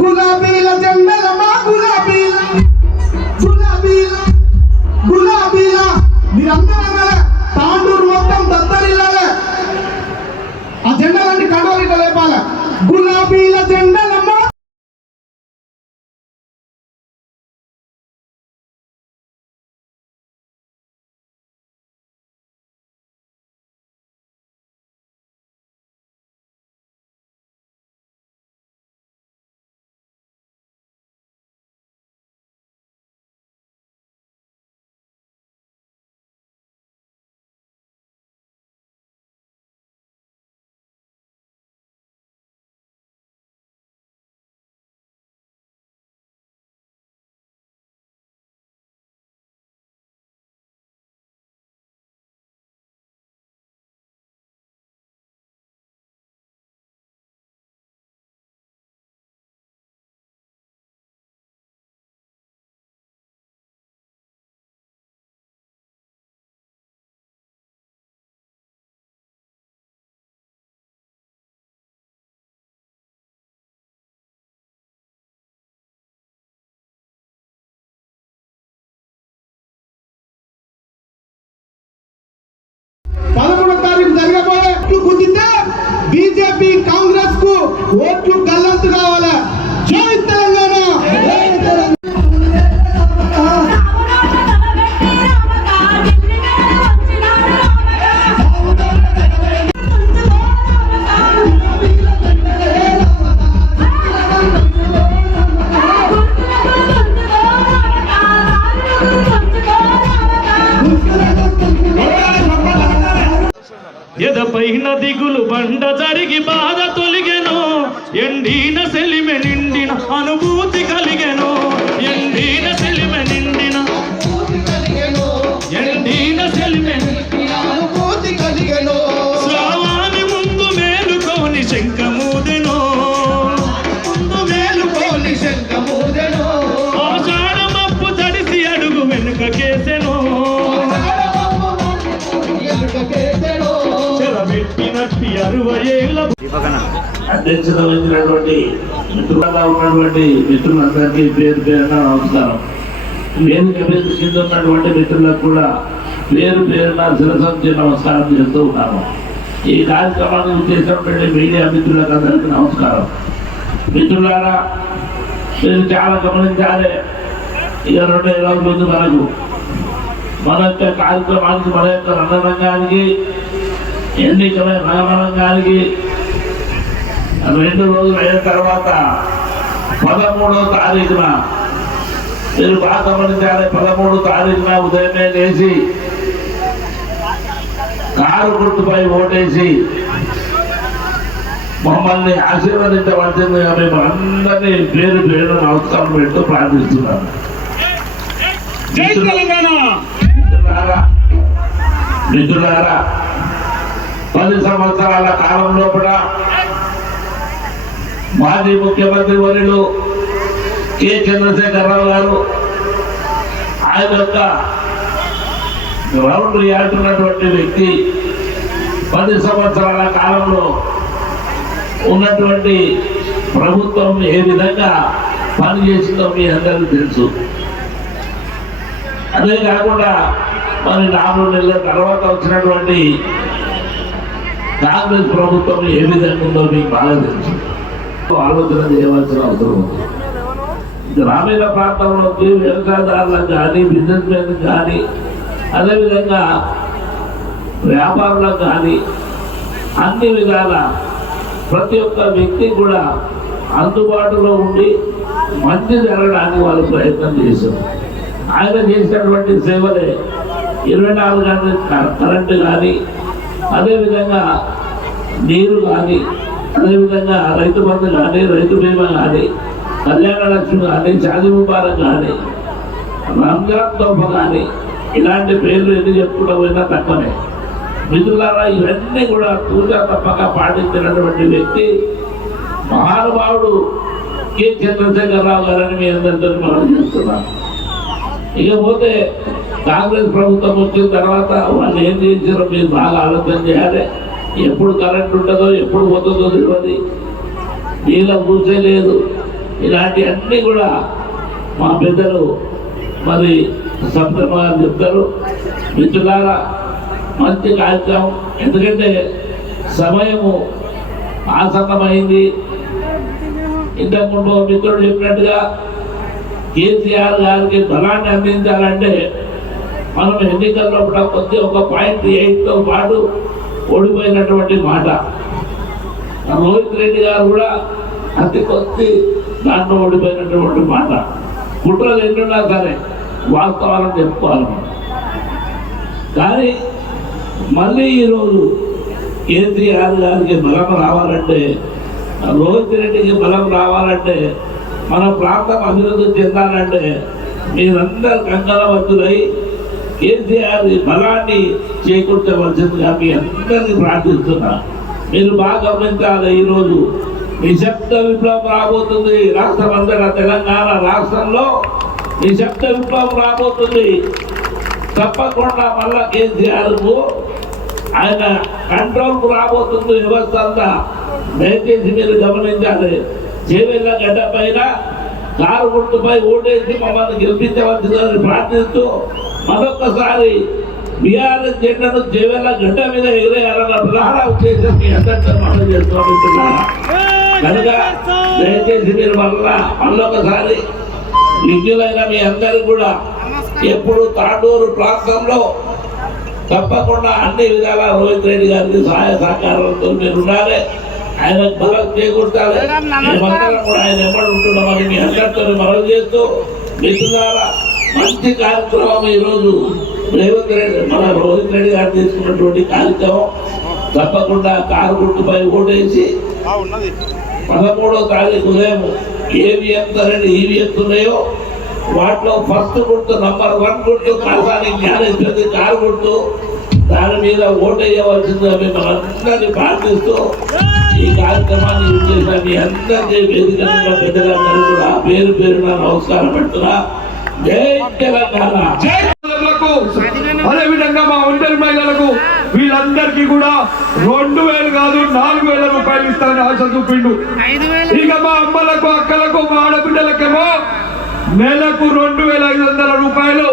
గులాబీల జెండలమా గులాబీల గులాబీల గులాబీల మీరందరూ తాండూరు మొత్తం దత్తరిల్లాలే, ఆ జెండలన్నీ కండోలిట లేపాల. గులాబీల జెండలమా బీజేపీ కాంగ్రెస్ కు ఓట్లు గల్లంతు కావాలా. జై తెలంగాణ. ఎదపైన దిగులు బండ జరిగి బాధ తొలిగెను, ఎండిన సెలిమె నిండిన అనుభూతి కలిగెను. ఎండిన సెలిమె నిండిన ఎండిన సెలిమె అనుభూతి కలిగెను. శ్రావాణి ముందు మేలుకోని శంఖమూదెను, ముందు మేలుకోని శంఖమూదెను. ఆషాఢ మప్పు తడిసి అడుగు వెనుకకేసెను, అధ్యక్షత వహించినటువంటి మిత్రులుగా ఉన్నటువంటి మిత్రులందరికీ పేరు పేరున నమస్కారం. వేదిక మీద కింద ఉన్నటువంటి మిత్రులకు కూడా పేరు పేరున శిరసంచి నమస్కారం చేస్తూ ఉన్నాము. ఈ కార్యక్రమానికి చేసినటువంటి మీడియా మిత్రులకు అందరికీ నమస్కారం. మిత్రులారా, మీరు చాలా గమనించాలి. ఇక 2 రోజుల ముందు మన యొక్క కార్యక్రమానికి, మన యొక్క రణరంగానికి, ఎన్నికల రణరంగానికి 2 రోజులు అయిన తర్వాత 13వ తారీఖున మీరు బాగా గమనించాలి. 13వ తారీఖున ఉదయమే లేచి కారు గుర్తుపై ఓటేసి మమ్మల్ని ఆశీర్వదించవలసిందిగా మేము అందరినీ పేరు పేరు నమస్కారం పెడుతూ ప్రార్థిస్తున్నాము. మిత్రులారా, 10 సంవత్సరాల కాలం లోపల మాజీ ముఖ్యమంత్రి వర్యులు కె చంద్రశేఖరరావు గారు ఆయన యొక్క గ్రౌండ్ రియాలిటీ ఉన్నటువంటి వ్యక్తి 10 సంవత్సరాల కాలంలో ఉన్నటువంటి ప్రభుత్వం ఏ విధంగా పనిచేసిందో మీ అందరికీ తెలుసు. అదే కాకుండా మరి 4 నెలల తర్వాత వచ్చినటువంటి కాంగ్రెస్ ప్రభుత్వం ఏ విధంగా ఉందో మీకు బాగా తెలుసు. ఆలోచన చేయవలసిన అవసరం ఉంది. గ్రామీణ ప్రాంతంలోకి వ్యవసాయదారులకు కానీ, బిజినెస్ మెన్లకు కానీ, అదేవిధంగా వ్యాపారులకు కానీ అన్ని విధాల ప్రతి ఒక్క వ్యక్తి కూడా అందుబాటులో ఉండి మంచి జరగడానికి వాళ్ళు ప్రయత్నం చేశారు. ఆయన చేసినటువంటి సేవలే 24 గంటల కరెంటు కానీ, అదేవిధంగా నీరు కానీ, అదేవిధంగా రైతు బంధు కానీ, రైతు బీమా కానీ, కళ్యాణ లక్ష్మి కానీ, షాదీ ముబారక్ కానీ, రంజాన్ తోఫా కానీ, ఇలాంటి పేర్లు ఎన్ని చెప్పుకుంటూ పోయినా తక్కువనే. మిత్రులారా, ఇవన్నీ కూడా తూచా తప్పక పాటించినటువంటి వ్యక్తి మహానుభావుడు కె చంద్రశేఖరరావు గారని మీ అందరితో మనం చేస్తున్నాం. ఇకపోతే కాంగ్రెస్ ప్రభుత్వం వచ్చిన తర్వాత వాళ్ళు ఏం చేశారో మీరు బాగా ఆలోచన చేయాలి. ఎప్పుడు కరెంట్ ఉంటుందో ఎప్పుడు పోతుందో తెలియదు, నీళ్ళ కూర్చే లేదు. ఇలాంటి అన్నీ కూడా మా పెద్దలు మరి సప్తమ గారు చెప్తారు. మిత్రులారా, మంచి కార్యక్రమం, ఎందుకంటే సమయము ఆసన్నమైంది. ఇంతకుముందు మిత్రుడు చెప్పినట్టుగా కేసీఆర్ గారికి బలాన్ని అందించాలంటే మనం ఎన్నికల్లో కూడా కొద్ది ఒక 0.8తో పాటు ఓడిపోయినటువంటి మాట. రోహిత్ రెడ్డి గారు కూడా అతి కొద్ది దాంట్లో ఓడిపోయినటువంటి మాట. కుట్రలు ఎన్నున్నా సరే వాస్తవాలను చెప్పుకోవాలి. కానీ మళ్ళీ ఈరోజు కేసీఆర్ గారికి బలం రావాలంటే, రోహిత్ రెడ్డికి బలం రావాలంటే, మన ప్రాంతం అభివృద్ధి చెందాలంటే మీరందరూ కంకణబద్ధులై కేసీఆర్ బలాన్ని చేకూర్చవలసిందిగా మీ అందరినీ ప్రార్థిస్తున్నా. మీరు బాగా గమనించాలి, ఈరోజు నిశ్శబ్ద విప్లవం రాబోతుంది. రాష్ట్రం అంతటా తెలంగాణ రాష్ట్రంలో నిశ్శబ్ద విప్లవం రాబోతుంది. తప్పకుండా మళ్ళా కేసీఆర్కు ఆయన కంట్రోల్కు రాబోతుంది వ్యవస్థ అంతా. దయచేసి మీరు గమనించాలి. చేవెళ్ళ గడ్డ పైన కారు గుర్తుపై ఓటేసి మమ్మల్ని గెలిపించవలసిందని ప్రార్థిస్తూ మరొకసారి బీఆర్ఎస్ జెండాను చేవెళ్ళ గడ్డ మీద ఎగిరేయాలన్న ప్రధాన ఉద్దేశం మీ అందరితో మనం చేస్తున్నాం. కనుక దయచేసి మీరు మళ్ళొకసారి విజ్ఞులైన మీ అందరికీ కూడా ఎప్పుడు తాండూరు ప్రాంతంలో తప్పకుండా అన్ని విధాల రోహిత్ రెడ్డి గారికి సహాయ సహకారాలతో మీరు ఉండాలి. ఆయన బలం చేకూర్చాలి. మేమందరం కూడా ఆయన ఎమ్మడి ఉంటున్నామని మీ అందరితో మనవి చేస్తూ, మిత్రులారా, మంచి కార్యక్రమం ఈరోజు రేవంత్ రెడ్డి మన రోహిత్ రెడ్డి గారు తీసుకున్నటువంటి కార్యక్రమం. తప్పకుండా కారు గుర్తుపై ఓటేసి 13వ తారీఖు ఉదయం ఏవి ఎంత ఈవీఎంస్ ఉన్నాయో వాటిలో ఫస్ట్ గుర్తు నంబర్ 1 గుర్తు కాసాని జ్ఞానేశ్వరి కారు గుర్తు, దాని మీద ఓటేయవలసిందిగా మిమ్మల్ని అందరినీ ప్రార్థిస్తూ ఈ కార్యక్రమాన్ని చేసిన మీ అందరికీ వేదికగా పెద్దలందరూ కూడా పేరు పేరున నమస్కారం పెడుతున్నా. జై తెలంగాణ. అదే విధంగా మా ఒంటరి మహిళలకు వీళ్ళందరికీ కూడా 2000 కాదు 4000 రూపాయలు ఇస్తానని ఆశ చూపిండు. ఇక మా అమ్మలకు, అక్కలకు, మా ఆడబిడ్డలకేమో నెలకు 2500 రూపాయలు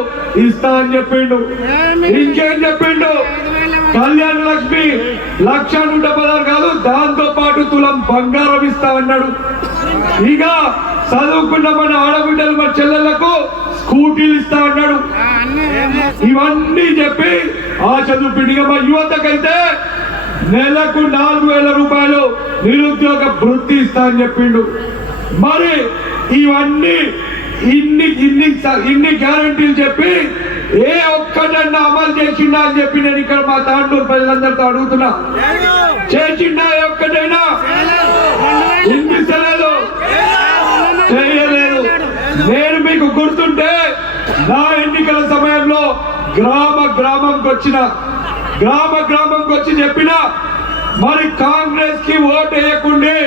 ఇస్తా అని చెప్పిండు. ఇంకేం చెప్పిండు? కళ్యాణ లక్ష్మి 1,116 కాదు, దాంతో పాటు తులం బంగారం ఇస్తామన్నాడు. ఇక చదువుకున్న మన ఆడబిడ్డలు, మన చెల్లెళ్లకు స్కూటీలు ఇస్తా అన్నాడు. ఇవన్నీ చెప్పి ఆశ చూపిండు. ఇక మా యువతకైతే నెలకు 4000 రూపాయలు నిరుద్యోగ వృత్తి ఇస్తా అని చెప్పిండు. మరి ఇవన్నీ ఇన్ని గ్యారంటీలు చెప్పి ఏ ఒక్కటన్నా అమలు చేసిండా అని చెప్పి నేను ఇక్కడ మా తాండూరు ప్రజలందరితో అడుగుతున్నా. చేసిండా ఒక్కటైనా? వినిపిస్తలేదు, చేయలేదు. నేను మీకు గుర్తుంటే నా ఎన్నికల సమయంలో గ్రామంకి వచ్చి చెప్పిన, మరి కాంగ్రెస్ కి ఓటు వేయకుండే,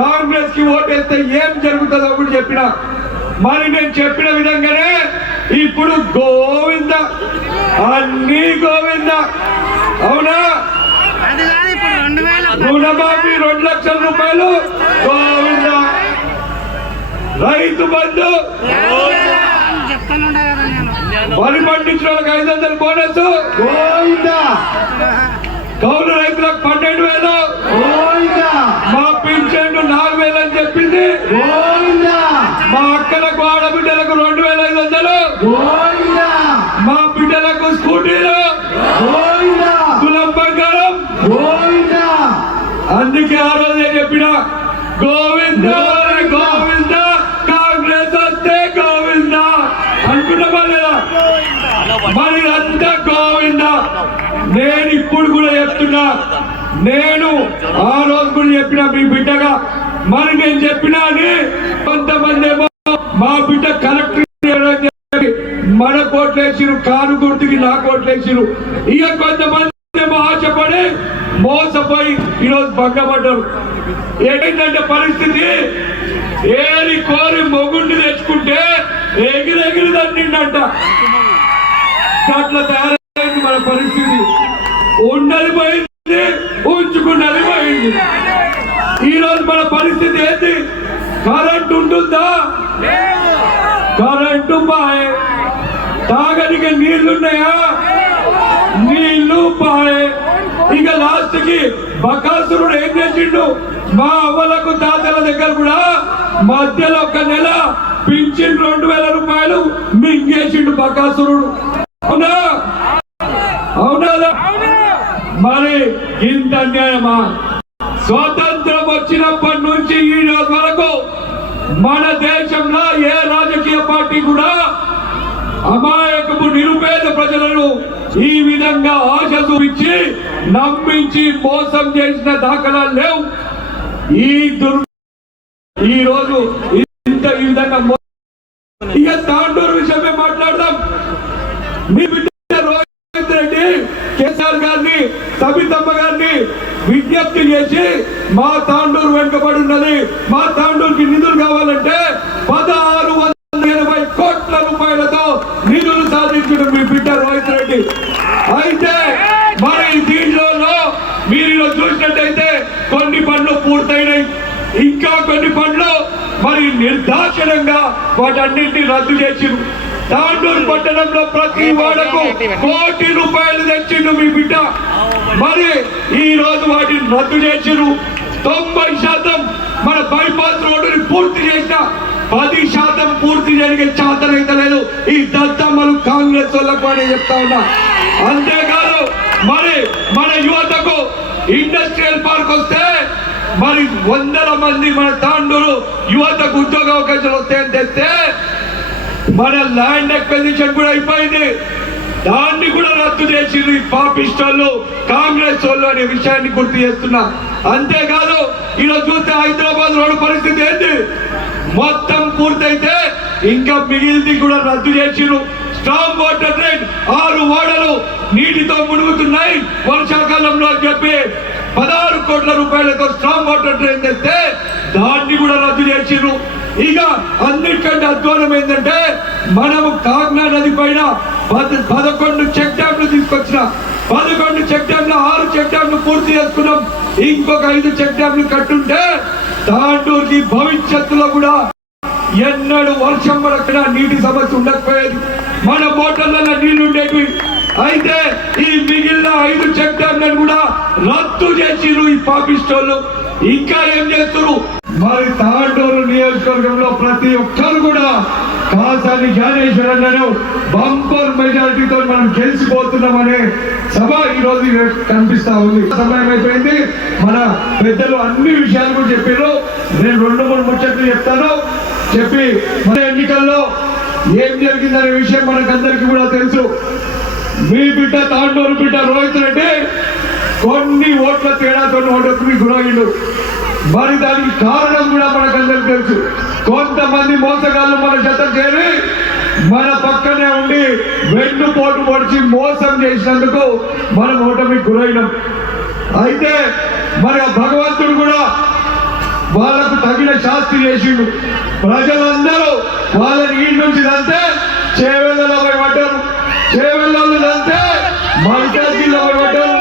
కాంగ్రెస్ కి ఓటు వేస్తే ఏం జరుగుతుందో కూడా చెప్పిన. మరి నేను చెప్పిన విధంగానే ఇప్పుడు గోవింద, అన్ని గోవింద. అవునా? రుణమాఫీ 2 లక్షల రూపాయలు గోవింద, రైతు బంధు, వరి పండించిన వాళ్ళకి 500 బోనస్ గోవింద, కౌలు రైతులకు 12,000 గోవింద, మా పింఛన్లు 4,000 అని చెప్పింది గోవింద, మా అక్కలకు, ఆడబిడ్డలకు 2,500 గోవింద, మా బిడ్డలకు స్కూటీలు గోవింద, తులం బంగారం గోవింద. అందుకే ఆ రోజే చెప్పిన గోవింద గోవింద, కాంగ్రెస్ వస్తే గోవింద అనుకున్నామా లేదా? మరి అంతా గోవింద. నేను ఇప్పుడు కూడా చెప్తున్నా, నేను ఆ రోజు కూడా చెప్పిన మీ బిడ్డగా. మరి నేను చెప్పినా అని కొంతమంది ఏమో మా బిడ్డ కలెక్టర్ మన కోట్లేసిరు, కారు గుర్తుకి నా కోట్లేసిరు. ఇక కొంతమంది ఏమో ఆశపడి మోసపోయి ఈరోజు భంగపడ్డారు. ఏంటంటే పరిస్థితి, ఏరి కోరి మొగుండి తెచ్చుకుంటే ఎగిరెగిరి దండిండంట. అట్లా తయారైంది మన పరిస్థితి. ఉన్నది పోయింది, ఉంచుకున్నది పోయింది. ఈరోజు మన పరిస్థితి ఏంటి? కరెంట్ ఉంటుందా? కరెంటు బాయే. తాగడానికి నీళ్లున్నాయా? నీళ్లు బాయే. ఇక లాస్ట్ కి బకాసురుడు ఏం చేసిండు? మా అవ్వలకు తాతల దగ్గర కూడా మధ్యలో ఒక నెల పింఛన్ 2000 రూపాయలు మింగేసిండు బకాసురుడు. అవునా? అవునా? మరి ఇంత అన్యాయమా? స్వాతంత్రం వచ్చినప్పటి నుంచి ఈ రోజు వరకు మన దేశంలో ఏ రాజకీయ పార్టీ కూడా అమాయకపు నిరుపేద ప్రజలను ఈ విధంగా ఆశ చూపించి నమ్మించి మోసం చేసిన దాఖలాలు లేవు. ఈ రోజు ఇంత ఈ విధంగా ఇక తాండూరు విషయమే మాట్లాడదాం. మీ బిడ్డ రోహిత్ రెడ్డి కేసీఆర్ గారిని, సబితమ్మ గారిని విజ్ఞప్తి చేసి మా తాండూరు వెనుకబడి ఉన్నది, మా తాండూరుకి నిధులు కావాలంటే 1680 కోట్ల రూపాయలతో నిధులు సాధించడం మీ బిడ్డ రోహిత్ రెడ్డి. అయితే మరి దీంట్లో మీరు చూసినట్టయితే కొన్ని పనులు పూర్తయినాయి, ఇంకా కొన్ని పనులు మరి నిర్దాక్షిణంగా వాటన్నింటినీ రద్దు చేసిండు. తాండూరు పట్టణంలో ప్రతి వాడకు 1 కోటి రూపాయలు తెచ్చిండు మీ బిడ్డ. మరి ఈ రోజు వాటిని రద్దు చేసిండు. 90% మన బైపాస్ రోడ్డుని పూర్తి చేసిన 10% పూర్తి జరిగే చేతనైతే లేదు ఈ దత్తమ్మలు కాంగ్రెస్ వాళ్ళకు అని చెప్తా ఉన్నా. అంతేకాదు మరి మన యువతకు ఇండస్ట్రియల్ పార్క్ వస్తే మరి 100 మంది మన తాండూరు యువతకు ఉద్యోగ అవకాశాలు వస్తాయని తెస్తే మన ల్యాండ్ ఎక్విజిషన్ కూడా అయిపోయింది, దాన్ని కూడా రద్దు చేసింది పాపిస్టోళ్ళు కాంగ్రెస్ వాళ్ళు అనే విషయాన్ని గుర్తు చేస్తున్నా. అంతేకాదు ఈరోజు చూస్తే హైదరాబాద్ రోడ్డు పరిస్థితి ఏంటి? మొత్తం పూర్తయితే ఇంకా మిగిలింది కూడా రద్దు చేసిరు. స్ట్రాంగ్ వాటర్ డ్రైన్ 6 వాడలు నీటితో మునుగుతున్నాయి వర్షాకాలంలో అని చెప్పి 16 కోట్ల రూపాయలతో స్ట్రాంగ్ వాటర్ డ్రైన్ తెస్తే దాన్ని కూడా రద్దు చేసిరు. ఇక అన్నిటికంటే అధ్వానం ఏంటంటే మనము కాగ్నా నది పైన 11 చెక్ డ్యాంలు తీసుకొచ్చిన 11 చెక్ డ్యాంలు 6 చెక్ డ్యాంలు పూర్తి చేసుకున్నాం. ఇంకొక 5 చెక్ డ్యాంలు కట్టుంటే తాండూరుకి భవిష్యత్తులో కూడా ఎన్నడూ వర్షం పడకుండా నీటి సమస్య ఉండకపోయేది, మన మోటార్లలో నీళ్లు ఉండేవి. అయితే ఈ మిగిలిన 5 చెక్ డ్యాంలను కూడా రద్దు చేసిరు ఈ పాపిస్టోళ్ళు. ఇంకా ఏం చేస్తున్నారు? మరి తాండూరు నియోజకవర్గంలో ప్రతి ఒక్కరు కూడా కాసాని జ్ఞానేశ్వరన్నను బంపర్ మెజారిటీతో మనం గెలిచిపోతున్నామనే సభ ఈ రోజు కనిపిస్తా ఉంది. సమయం అయిపోయింది. మన పెద్దలు అన్ని విషయాలు కూడా చెప్పారు. నేను 2-3 ముచ్చట్లు చెప్తాను. చెప్పి మన ఎన్నికల్లో ఏం జరిగిందనే విషయం మనకందరికీ కూడా తెలుసు. మీ బిడ్డ తాండూరు బిడ్డ రోహిత్ రెడ్డి కొన్ని ఓట్ల తేడాతో ఓటమికి గురయ్యిండు. మరి దానికి కారణం కూడా మనకందరికి తెలుసు. కొంతమంది మోసగాళ్ళు మన జత చేరి మన పక్కనే ఉండి వెన్నుపోటు పొడిచి మోసం చేసినందుకు మనం ఓటమికి గురైనాం. అయితే మరి భగవంతుడు కూడా వాళ్లకు తగిన శాస్తి చేసిండు. ప్రజలందరూ వాళ్ళని ఈ నుంచి దంతే చేవెళ్ళలో పోయి పడ్డారు, చేవెళ్ళలో దంతే మల్కాజ్గిరిలో పోయి పడ్డారు.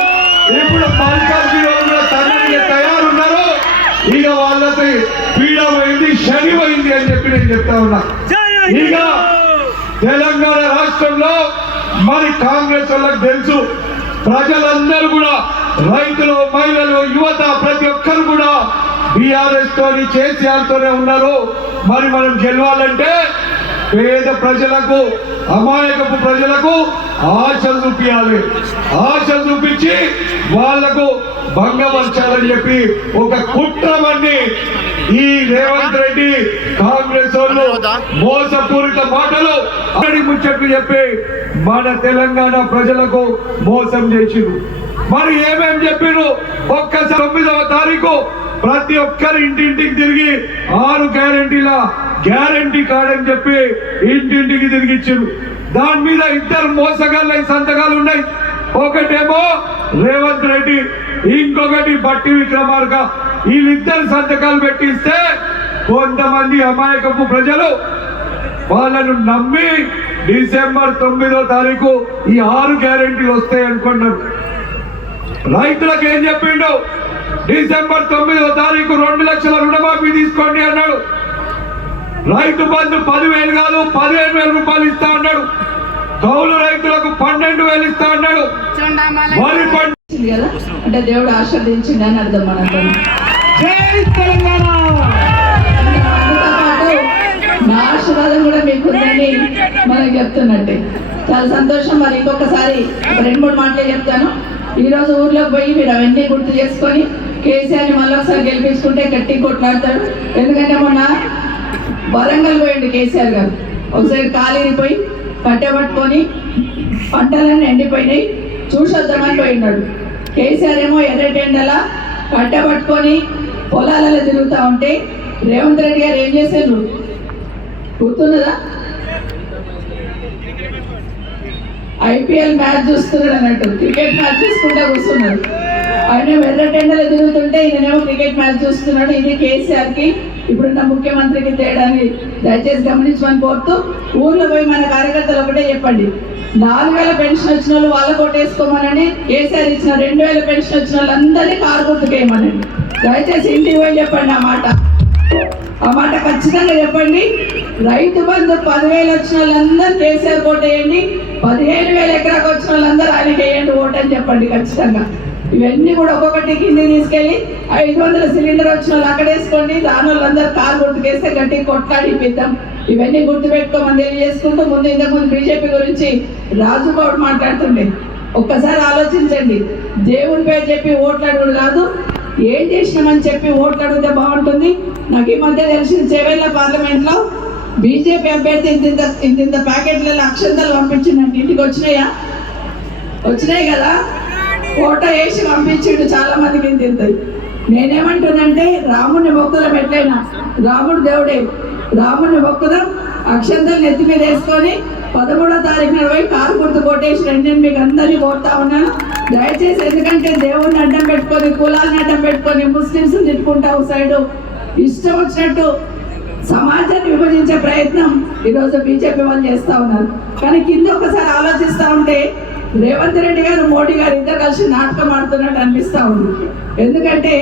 ఇప్పుడు మల్కాజ్గిరిలో కూడా తల్లి తయారున్నారు. ఇక వాళ్ళకి పీడ పోయింది, శని పోయింది అని చెప్పి నేను చెప్తా ఉన్నా. ఇక తెలంగాణ రాష్ట్రంలో మరి కాంగ్రెస్ వాళ్ళకి తెలుసు, ప్రజలందరూ కూడా రైతులు, మహిళలు, యువత ప్రతి ఒక్కరు కూడా బీఆర్ఎస్ తోని కేసీఆర్ తోనే ఉన్నారు. మరి మనం గెలవాలంటే పేద ప్రజలకు, అమాయకపు ప్రజలకు ఆశ చూపించాలి. ఆశ చూపించి వాళ్లకు భంగపరచాలని చెప్పి ఒక కుట్రమని ఈ రేవంత్ రెడ్డి కాంగ్రెస్ వాళ్ళు మోసపూరిత మాటలు అక్కడి ముచ్చట్లు చెప్పి మన తెలంగాణ ప్రజలకు మోసం చేసిరు. మరి ఏమేం చెప్పిరు? ఒక్కసారి 9వ తారీఖు ప్రతి ఒక్కరు ఇంటింటికి తిరిగి 6 గ్యారెంటీల గ్యారెంటీ కార్డు అని చెప్పి ఇంటింటికి తిరిగిచ్చారు. దాని మీద 2 మోసగాళ్ళ సంతకాలు ఉన్నాయి. ఒకటేమో రేవంత్ రెడ్డి, ఇంకొకటి బట్టి విక్రమార్క. వీళ్ళిద్దరు సంతకాలు పెట్టిస్తే కొంతమంది అమాయకపు ప్రజలు వాళ్ళను నమ్మి డిసెంబర్ 9వ తారీఖు ఈ 6 గ్యారెంటీలు వస్తాయి అనుకున్నాడు. రైతులకు ఏం చెప్పిండు? డిసెంబర్ 9వ తారీఖు 2 లక్షల రుణమాఫీ తీసుకోండి అన్నాడు. రైతు బంధు 10,000 కాదు 15,000 రూపాయలు ఇస్తా అన్నాడు. కౌలు రైతులకు 12,000 ఇస్తా అన్నాడు. వరి పంట కదా అంటే దేవుడు ఆశీర్వదించింది అని అర్థం మనందరం. జై తెలంగాణ. నా ఆశీర్వాదం కూడా మీకు ఉందని మనకు చెప్తున్నట్టే చాలా సంతోషం. మరి ఇంకొకసారి 2-3 మాటలే చెప్తాను. ఈరోజు ఊర్లోకి పోయి మీరు అవన్నీ గుర్తు చేసుకొని కేసీఆర్ని మళ్ళీ ఒకసారి గెలిపించుకుంటే గట్టి కొట్లాడతాడు. ఎందుకంటే మొన్న వరంగల్ పోయిండు కేసీఆర్ గారు. ఒకసారి కాలిరిపోయి కట్టెపట్టుకొని పంటలన్నీ ఎండిపోయినాయి చూసొద్దామని పోయినాడు. కేసీఆర్ ఏమో ఎర్రటెండలా కట్టెపట్టుకొని పొలాలలో తిరుగుతూ ఉంటే రేవంత్ రెడ్డి గారు ఏం చేశారు గుర్తున్నదా? ఐపీఎల్ మ్యాచ్ చూస్తున్నాడు అన్నట్టు, క్రికెట్ మ్యాచ్ చూసుకుంటా కూర్చున్నాడు. ఆయన ఎర్రటెండలు తిరుగుతుంటే ఈయనేమో క్రికెట్ మ్యాచ్ చూస్తున్నాడు. ఇది కేసీఆర్కి ఇప్పుడున్న ముఖ్యమంత్రికి తేడాని దయచేసి గమనించమని కోరుతూ ఊర్లో పోయి మన కార్యకర్తలు ఒకటే చెప్పండి, 4,000 పెన్షన్ వచ్చిన వాళ్ళు వాళ్ళ కొట్టేసుకోమనండి. కేసీఆర్ ఇచ్చిన 2,000 పెన్షన్ వచ్చిన వాళ్ళందరినీ కారు గుర్తుకేయమనండి. దయచేసి ఇంటికి పోయి చెప్పండి ఆ మాట ఖచ్చితంగా చెప్పండి. రైతు బంధు 10,000 వచ్చిన వాళ్ళందరూ కేసీఆర్ కోటేయండి, 15,000 ఎకరాకు వచ్చిన వాళ్ళందరూ ఆయనకి వేయండి ఓటు అని చెప్పండి ఖచ్చితంగా. ఇవన్నీ కూడా ఒక్కొక్కటి కింద తీసుకెళ్ళి 500 సిలిండర్ వచ్చిన వాళ్ళు అక్కడ వేసుకోండి, దాని వాళ్ళందరూ కారు గుర్తుకేస్తే గట్టి కొట్లాడిపిద్దాం. ఇవన్నీ గుర్తుపెట్టుకోమని తెలియజేసుకుంటూ ఇంతకుముందు బీజేపీ గురించి రాజు గౌడ్ మాట్లాడుతుండే. ఒక్కసారి ఆలోచించండి, దేవుని పేరు చెప్పి ఓట్లాడు కాదు, ఏం చేసినామని చెప్పి ఓట్లు అడిగితే బాగుంటుంది. నాకు ఈ మధ్య తెలిసిన చేవెళ్ళ పార్లమెంట్లో బీజేపీ అభ్యర్థి ఇంత ప్యాకెట్లలో అక్షంతలు పంపించిందండి. ఇంటికి వచ్చినాయి కదా, ఫోటో వేసి పంపించిండు చాలా మందికి ఇంత. నేనేమంటున్నంటే రాముని మొక్కుదాం, ఎట్లయినా రాముడు దేవుడే, రాముని మొక్కుదాం, అక్షంతలు నెత్తి మీద వేసుకొని 13వ తారీఖున పోయి కారు గుర్తు కొట్టేసి నేను మీకు అందరినీ కోరుతా ఉన్నాను. దయచేసి, ఎందుకంటే దేవుడిని అడ్డం పెట్టుకొని కులాలను అడ్డం పెట్టుకొని ముస్లిమ్స్ తిట్టుకుంటా సైడు ఇష్టం వచ్చినట్టు సమాజాన్ని విభజించే ప్రయత్నం ఈరోజు బీజేపీ వాళ్ళు చేస్తూ ఉన్నారు. కానీ కింద ఒకసారి ఆలోచిస్తూ ఉంటే రేవంత్ రెడ్డి గారు మోడీ గారు ఇద్దరు కలిసి నాటకం ఆడుతున్నట్టు అనిపిస్తూ ఉంది. ఎందుకంటే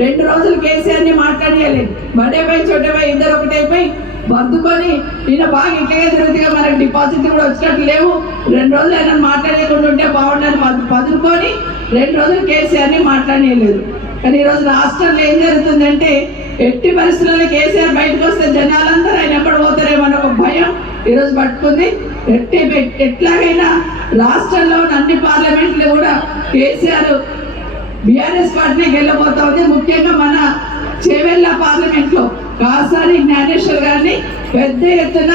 2 రోజులు కేసీఆర్ని మాట్లాడలేదు, బడేపై చోటపై ఇద్దరు ఒకటైపోయి బతుకొని ఈయన బాగా ఇట్లాగే తిరుగుతుగా మనకు డిపాజిట్ కూడా వచ్చినట్టు లేవు, 2 రోజులు ఆయన మాట్లాడేయకుండా ఉంటే బాగుండని బతుకొని 2 రోజులు కేసీఆర్ని మాట్లాడలేదు. కానీ ఈరోజు రాష్ట్రంలో ఏం జరుగుతుందంటే ఎట్టి పరిస్థితుల్లో కేసీఆర్ బయటకు వస్తే జనాలందరూ ఆయన ఎక్కడ పోతారేమో అని ఒక భయం ఈరోజు పట్టుకుంది. ఎట్లాగైనా రాష్ట్రంలో అన్ని పార్లమెంట్లు కూడా కేసీఆర్ బీఆర్ఎస్ పార్టీని గెలబోతా ఉంది. ముఖ్యంగా మన చేవెళ్ళ పార్లమెంట్లో కాసాని జ్ఞానేశ్వర్ గారిని పెద్ద ఎత్తున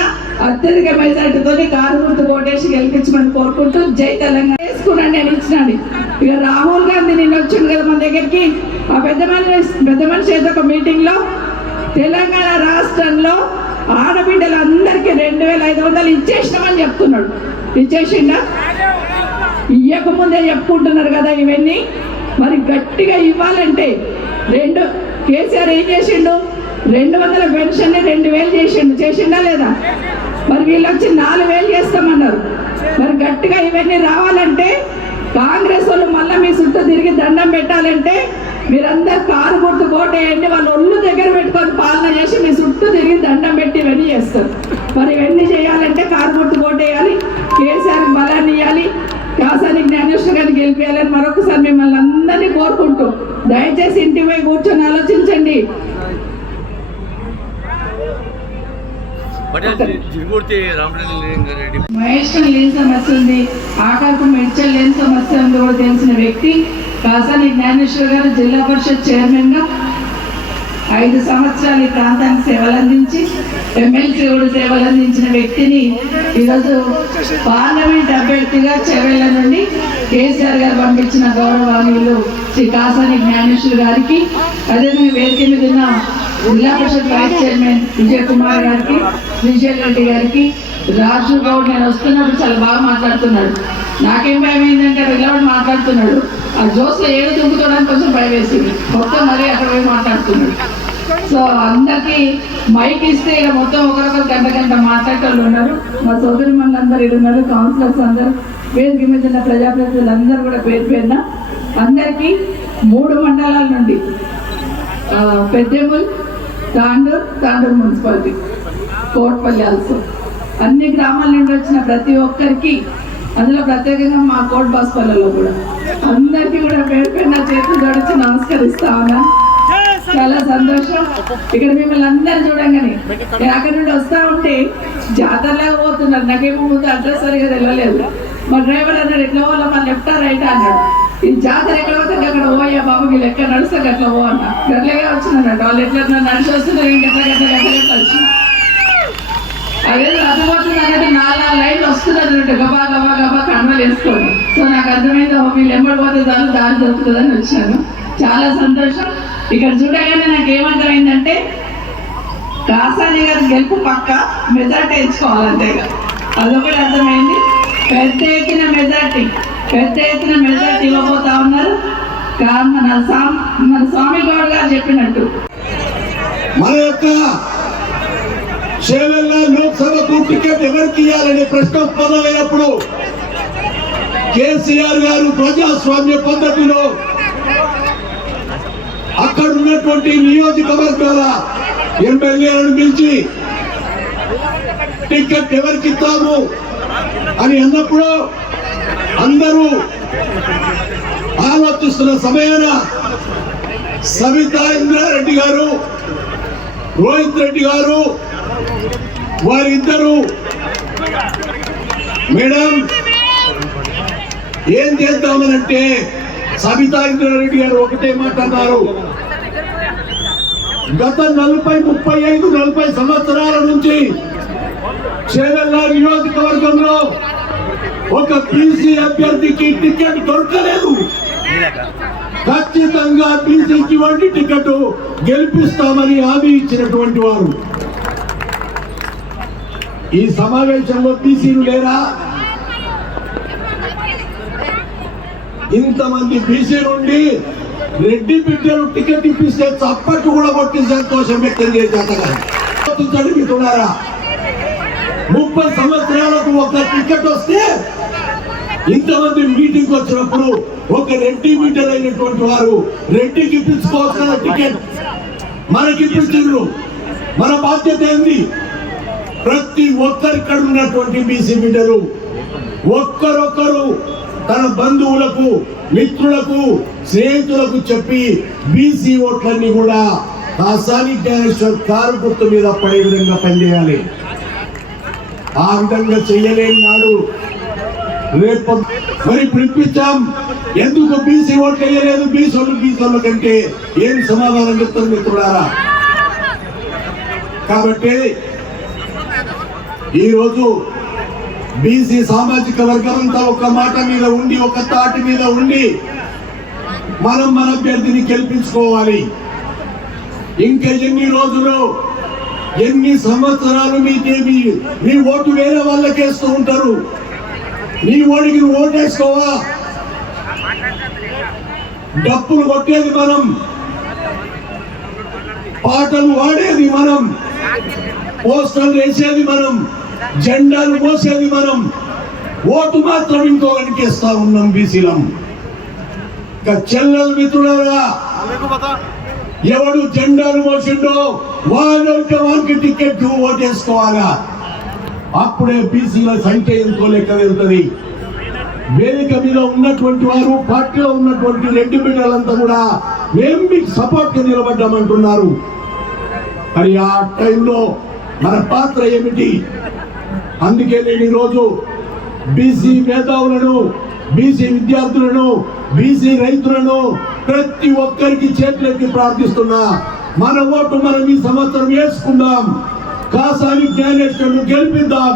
అత్యధిక మెజార్టీతో కారు గుర్తు కోటేసి గెలిపించమని కోరుకుంటూ జై తెలంగాణ వేసుకున్నాను. నేను ఇచ్చినాను. ఇక రాహుల్ గాంధీ నిన్న వచ్చింది కదా మన దగ్గరికి, ఆ పెద్ద మనిషి ఏదో ఒక మీటింగ్లో తెలంగాణ రాష్ట్రంలో ఆడబిడ్డలందరికీ 2,500 ఇచ్చేసినామని చెప్తున్నాడు. ఇచ్చేసిండా? ఇవ్వకముందే చెప్పుకుంటున్నారు కదా ఇవన్నీ. మరి గట్టిగా ఇవ్వాలంటే కేసీఆర్ ఏం చేసిండు? 200 పెన్షన్ని 2,000 చేసిండా లేదా? మరి వీళ్ళు వచ్చి 4,000 చేస్తామన్నారు. మరి గట్టిగా ఇవన్నీ రావాలంటే కాంగ్రెస్ వాళ్ళు మళ్ళీ మీ చుట్టూ తిరిగి దండం పెట్టాలంటే మీరందరూ కారు గుర్తు కోటేయండి, వాళ్ళు ఒళ్ళు దగ్గర పెట్టుకొని పాలన చేసి మీ చుట్టూ తిరిగి దండం పెట్టి ఇవన్నీ చేస్తారు. మరి ఇవన్నీ చేయాలంటే కారు గుర్తు కోటేయాలి, కేసీఆర్ బలాన్ని ఇవ్వాలి, కాసాని జ్ఞానేశ్వర్ గారిని గెలిపేయాలని మరొకసారి మిమ్మల్ని అందరినీ కోరుకుంటూ దయచేసి ఇంటికి పోయి కూర్చొని ఆలోచించండి. మహేష్ లేని సమస్య ఉంది, ఆకాకు మెడ్చల్ లేని సమస్య ఉంది కూడా తెలిసిన వ్యక్తి కాసాని జ్ఞానేశ్వర్ గారు జిల్లా పరిషత్ చైర్మన్గా 5 సంవత్సరాలు ఈ ప్రాంతానికి సేవలు అందించి ఎమ్మెల్సీ కూడా సేవలు అందించిన వ్యక్తిని ఈరోజు పార్లమెంట్ అభ్యర్థిగా చేవెళ్ళ నుండి కేసీఆర్ గారు పంపించిన గౌరవనీయులు శ్రీ కాసాని జ్ఞానేశ్వర్ గారికి, అదేవిధంగా వేదిక మీద ఉన్న జిల్లా పరిషత్ వైస్ చైర్మన్ విజయ్ కుమార్ గారికి, శ్రీశైల్ రెడ్డి గారికి, రాజు గౌడ్ నేను వస్తున్నప్పుడు చాలా బాగా మాట్లాడుతున్నాడు. నాకేం భయం ఏంటంటే నిలబడి మాట్లాడుతున్నాడు, ఆ జోస్లో ఏడు దుంకుతాడని కొంచెం భయం వేసింది, మొత్తం మరీ అక్కడ పోయి మాట్లాడుతున్నాడు. సో అందరికి మైక్ ఇస్తే ఇక మొత్తం ఒకరొకరు గంట మాట్లాడేటోళ్ళు ఉన్నారు. మా సోదరి మనందరూ ఇక్కడ ఉన్నారు, కౌన్సిలర్స్ అందరూ, వేదిక మీద ఉన్న ప్రజాప్రతినిధులు అందరూ కూడా పేరు పేరున అందరికీ 3 మండలాల నుండి పెద్దెముల్, తాండూరు మున్సిపాలిటీ, కోట్పల్లి ఆల్సో అన్ని గ్రామాల నుండి వచ్చిన ప్రతి ఒక్కరికి, అందులో ప్రత్యేకంగా మా కోట్ బాస్పల్లలో కూడా అందరికీ కూడా పేరు పేరున చేతులు జోడించి నమస్కరిస్తా ఉన్నా. చాలా సంతోషం. ఇక్కడ మిమ్మల్ని అందరు చూడంగానే నేను అక్కడి నుండి వస్తా ఉంటే జాతరలాగా పోతున్నారు. నాకేమో ముందు అడ్రస్ సరిగా తెలియలేదు. మా డ్రైవర్ అన్నాడు ఎట్లా పోవాలో మా లెఫ్టా రైటా అన్నాడు. ఈ జాతర ఎక్కడ పోతే అక్కడ పోయా బాబు వీళ్ళు ఎక్కడ నడుస్తే అట్లా పో అన్న. గట్లగా వచ్చిందన్నట్టు వాళ్ళు ఎట్లా నడిచి వస్తున్నారు, గట్ల వచ్చి అదే అర్థమవుతుంది అన్నట్టు 4 లైన్లు వస్తున్నారు అన్నట్టు గబా గబా గబా కన్వలు వేసుకోండి. సో నాకు అర్థమైంది వీళ్ళు ఎంబడి పోతే దారి దొరుకుతుందని వచ్చాను. చాలా సంతోషం. ఇక్కడ చూడగానే నాకు ఏమర్థమైందంటే కాసాని గారి గెలుపు పక్క మెజార్టీ ఎంచుకోవాలంటే అదొకటి అర్థమైంది. పెద్ద ఎత్తున మెజార్టీ ఇవ్వబోతా ఉన్నారు. మన స్వామి గౌడ్ గారు చెప్పినట్టు మన యొక్క చేవెళ్ళ లోక్సభకు టికెట్ ఎవరికి ఇవ్వాలనే ప్రశ్న ఉత్పన్నమైనప్పుడు కేసీఆర్ గారు ప్రజాస్వామ్య పద్ధతిలో అక్కడ ఉన్నటువంటి నియోజకవర్గాల ఎమ్మెల్యేలను పిలిచి టికెట్ ఎవరికి ఇస్తాము అని అన్నప్పుడు అందరూ ఆలోచిస్తున్న సమయాన సవితా ఇంద్రారెడ్డి గారు, రోహిత్ రెడ్డి గారు వారిద్దరూ మేడం ఏం చేద్దామనంటే సబితా ఇంద్రారెడ్డి గారు ఒకటే మాట అన్నారు. గత 40 సంవత్సరాల నుంచి చేవెళ్ళ నియోజకవర్గంలో ఒక బీసీ అభ్యర్థికి టికెట్ దొరకలేదు. ఖచ్చితంగా బీసీకి వంటి టికెట్ గెలిపిస్తామని హామీ ఇచ్చినటువంటి వారు. ఈ సమావేశంలో బీసీలు లేరా? ఇంతమంది బీసీ నుండి రెడ్డి బిడ్డలు టికెట్ ఇప్పిస్తే చప్పట్లు కూడా కొట్టి సంతోషం వ్యక్తం చేసేండి. మీకున్నారా 30 సంవత్సరాలకు ఒక టికెట్ వస్తే ఇంతమంది మీటింగ్ వచ్చినప్పుడు ఒక రెడ్డి బిడ్డలు అయినటువంటి వారు రెడ్డికి ఇప్పించుకోవాల్సిన టికెట్ మనకి ఇప్పించారు. మన బాధ్యత ఏంది? ప్రతి ఒక్కరిక్కడ ఉన్నటువంటి బీసీ బిడ్డలు ఒక్కరొక్కరు తన బంధువులకు, మిత్రులకు, స్నేహితులకు చెప్పి బీసీ ఓట్లన్నీ కూడా కాసాని జ్ఞానేశ్వర్ కారు గుర్తు మీద పడే విధంగా పనిచేయాలి. ఆ విధంగా చెయ్యలేని నాడు రేపు మరి పిలిపించాం. ఎందుకు బీసీ ఓట్లు వేయలేదు? బీసీల కంటే ఏం సమాధానం చెప్తారు మిత్రులారా? కాబట్టి ఈరోజు బీసీ సామాజిక వర్గం అంతా ఒక మాట మీద ఉండి, ఒక తాటి మీద ఉండి మనం మన అభ్యర్థిని గెలిపించుకోవాలి. ఇంకా ఎన్ని రోజులు, ఎన్ని సంవత్సరాలు మీ ఓటు వేరే వాళ్ళకేస్తూ ఉంటారు. నీ ఓడికి నువ్వు ఓటేసుకోవా? డప్పులు కొట్టేది మనం, పాటలు వాడేది మనం, పోస్టర్లు వేసేది మనం, జెండాలు మోసేది మనం, ఓటు మాత్రం ఇంకోనికి ఇస్తా ఉన్నాం బీసీలం. చెల్లెలు మిత్రులారా, ఎవడు జెండాలు మోసిండో వానికి టికెట్ ఓటేసుకోవాలా. అప్పుడే బీసీల సంఖ్య ఎంతో లెక్క వెళ్తుంది. వేదిక మీద ఉన్నటువంటి వారు, పార్టీలో ఉన్నటువంటి రెడ్డి బిడ్డలంతా కూడా మేము మీకు సపోర్ట్ గా నిలబడ్డామంటున్నారు. మరి ఆ టైంలో మన పాత్ర ఏమిటి? అందుకే నేను ఈరోజు బీసీ మేధావులను, బీసీ విద్యార్థులను, బీసీ రైతులను ప్రతి ఒక్కరికి చేతులెత్తి ప్రార్థిస్తున్నా. మన ఓటు మనం ఈ సంవత్సరం వేసుకుందాం, కాసాని జ్ఞానేశ్వరుని గెలిపిద్దాం.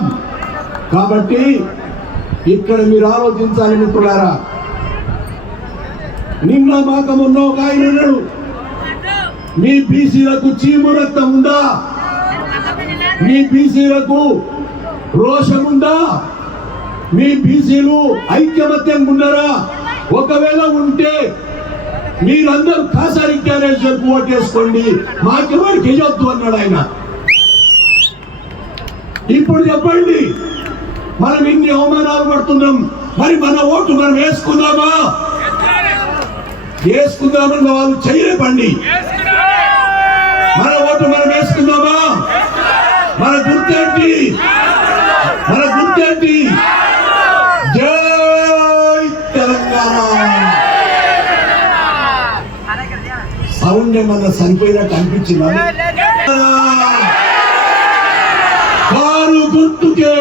కాబట్టి ఇక్కడ మీరు ఆలోచించాలి మిత్రులారా. నిన్న మాక మొన్న ఒక ఆయన ఉన్నాడు, మీ బీసీలకు చీము రక్తం ఉందా? మీ బీసీలకు రోషం ఉందా? మీ బీసీలు ఐక్యమత్యంగా ఉన్నారా? ఒకవేళ ఉంటే మీరందరూ కాసారి క్యారేజ్ చెప్పు ఓటేసుకోండి, మాకెవరికి వేయొద్దు అన్నాడు ఆయన. ఇప్పుడు చెప్పండి, మనం ఇన్ని అవమానాలు పడుతున్నాం, మరి మన ఓటు మనం వేసుకుందామా? వేసుకుందామని వాళ్ళు చేయలేపండి. మన ఓటు మనం వేసుకుందామా? మన గుర్తేంటి? మన గుర్తేంటి? జై తెలంగాణ. సౌండ్ ఏమన్నా సరిపోయినట్టు అనిపించిందా? కారు గుర్తుకే